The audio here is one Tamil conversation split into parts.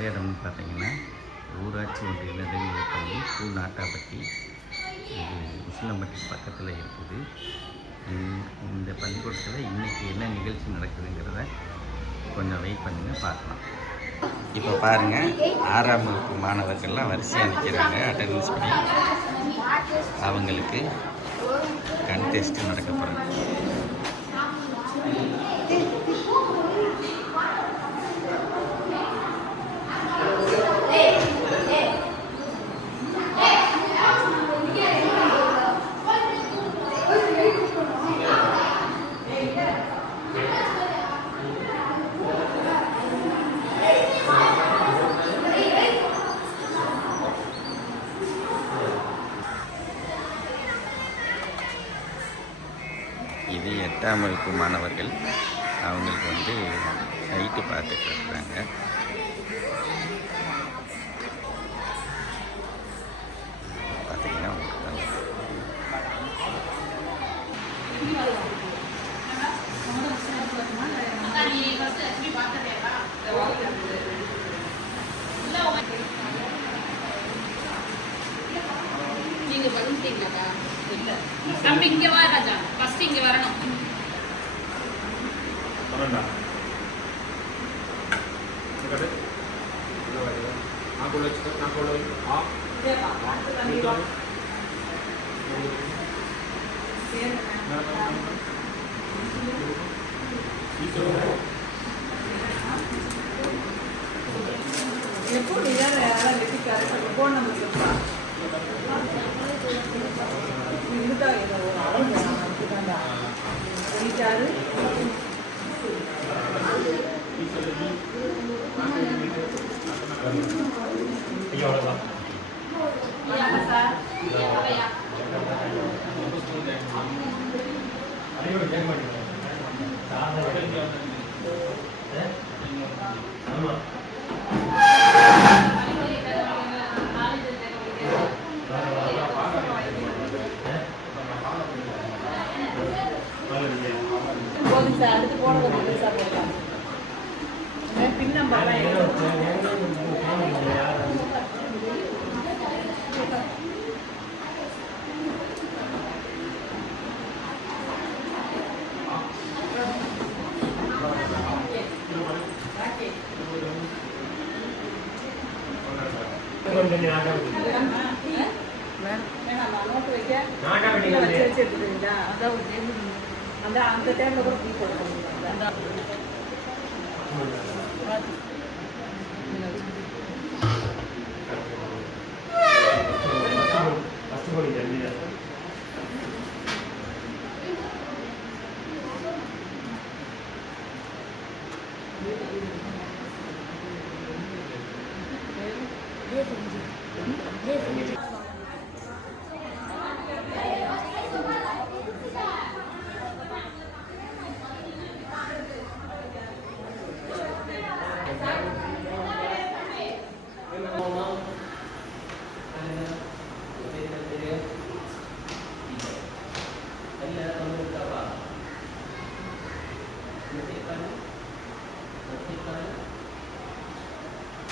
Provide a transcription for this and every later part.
எந்த இடம்னு பார்த்தீங்கன்னா ஊராட்சி ஒன்றிய நடுநிலைப் பள்ளி நாட்டாப்பட்டி. இது உசிலம்பட்டி பக்கத்தில் இருக்குது. இந்த பள்ளிக்கூடத்தில் இன்றைக்கி என்ன நிகழ்ச்சி நடக்குதுங்கிறத கொஞ்சம் வெயிட் பண்ணுங்கள், பார்க்கலாம். இப்போ பாருங்கள், 6ஆம் வகுப்பு மாணவர்கள்லாம் வரிசையாக நிற்கிறாங்க. அட்டெண்டன்ஸ் படி அவங்களுக்கு கண் டெஸ்ட்டு நடக்க போகிறாங்க. இது 8ஆம் வகுப்பு மாணவர்கள். அவங்களுக்கு வந்து ஹைட்டு பார்த்துட்டு இருக்கிறாங்க. பார்த்தீங்கன்னா நீங்கள் பண்ணிட்டீங்களாக்கா? இல்லை தம்பி இங்கே வா ராஜா, ஃபஸ்ட்டு இங்கே வரணும். எப்போ நீதான் யாராவது வெட்டிக்காரு ஃபோன் நம்பர் சொல்லுவா. இதுதான் ஒரு அளவு தான்டா வெட்டிக்காரு. போதும் சார், அடுத்து போனது பெருசாக போடலாம். பின் நம்பர் நோட்டு வைக்க வச்சு வச்சுருக்குதுங்களா? அதான் ஒரு டேபிள், அந்த டைமில் கூட டீ போட முடியும்.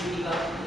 Hindi ka